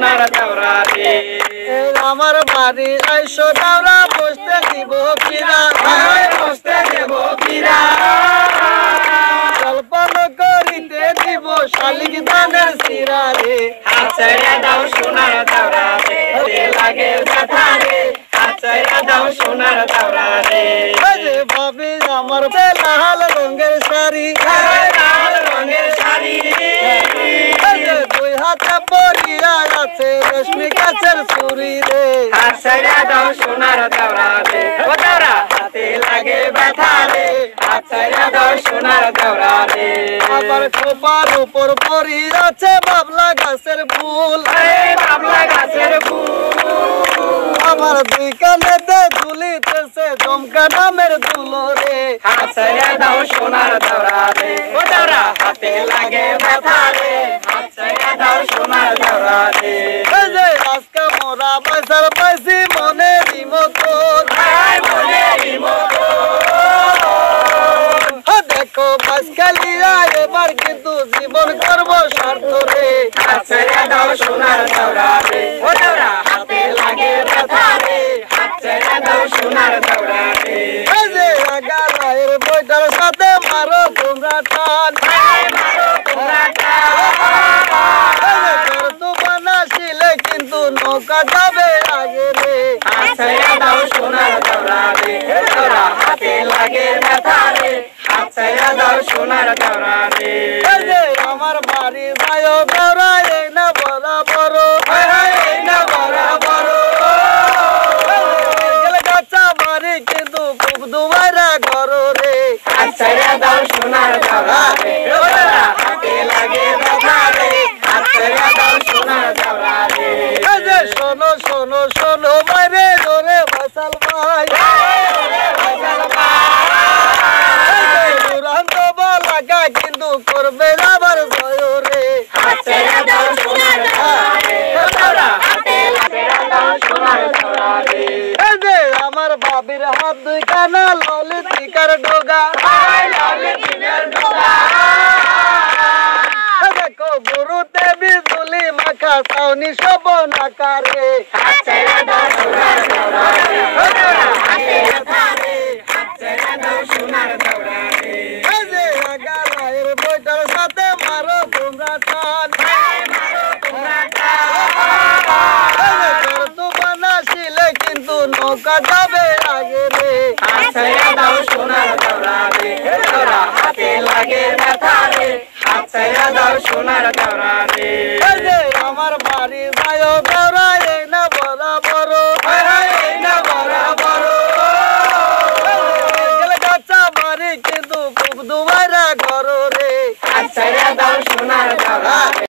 সোনার দাওরা রে আমার বাড়ি আইসো দাওরা বসতে দিব ফিরা বসতে দেব ফিরা কল্পন করিতে দিব শালিক ধানের সিরা রে হাত ছাইড়া দাও সোনার দাওরা রে লাগে ব্যথা রে হাত ছাইড়া দাও সোনার দাওরা রে ভাবি আমার লাল রঙের শাড়ি লাল রঙের শাড়ি দুই হাতে পরিয়া আছে রেশমি গাছের চুরি রে হাত ছাইড়া দাও সোনার দাওরা রে ও দাওরা হাতে লাগে ব্যথা রে হাত ছাইড়া দাও সোনার দাওরা রে আবার খোপার উপর পরি আছে বাবলা গাছের ফুল বাবলা গাছের ফুল আমার দুই কানেতে দুলিতেছে জমকা নামের দুলো রে হাত ছাইড়া দাও সোনার দাওরা রে ও দাওরা হাতে লাগে ব্যথা রে হাত ছাইড়া দাও সোনার দাওরা রে আজকে মোরা পয়সার পাইছি মনেরই মতন মনেরই মতো দেখো বাস খেলিয়া এবার কিন্তু জীবন করবো স্বার্থ রে হাত ছাইড়া দাও সোনার দাওরা রে ও দাওরা হাতে লাগে ব্যথা রে হাত ছাইড়া দাও সোনার দাওরা রে রায়ের বইটার সাথে মারো তোমরা টান মারো তোমরা তো বানাসিলে কিন্তু নৌকা যাবে আগে রে হাত ছাইড়া দাও সোনার দাওরা রে দাওরা হাতে লাগে ব্যথা রে হাত ছাইড়া দাও সোনার দাওরা রে আমার বাড়ি যায় বেড়া এই না বরাবর এই না বরাবর গাছা মারি কিন্তু খুব দুবাইরা ঘর রে হাত ছাইড়া দাও সোনার দাওরা রে দাওরা হাতে লাগে ব্যথা রে হাত ছাইড়া দাও সোনার দাওরা রে শোনো শোনো শোনো বাইরে জোরে ফসল ভাই দুরান্ত লাগা কিন্তু করবে আবার জয় রে হাত ছাইড়া দাও সোনার দাওরা রে দাওরা হাতে লাগে দাও সোনার দাওরা রে আমার বাবির হাত দুই কানা ললিতিকার ডোগা দেখো গুরুতে বিজুলি মাখা সাউনি সব নাকারে হাত ছাইড়া দাও সোনার দাওরা রে দাওরা হাতে ব্যথা রে হাত ছাইড়া দাও সোনার দাওরা রে রায়ের বইটার সাথে মারো তোমরা টান মারো তোমরা তো বানাসিলে কিন্তু নৌকা যাবে আগে রে হাত ছাইড়া দাও সোনার দাওরা রে দাওরা হাতে লাগে ব্যথা রে হাত ছাইড়া দাও সোনার দাওরা রে আমার বাড়ি যায় বেড়া এই না বরাবর এই না বরাবর গাছা মারি কিন্তু খুব দুবাইরা ঘর রে হাত ছাইড়া দাও সোনার দাওরা রে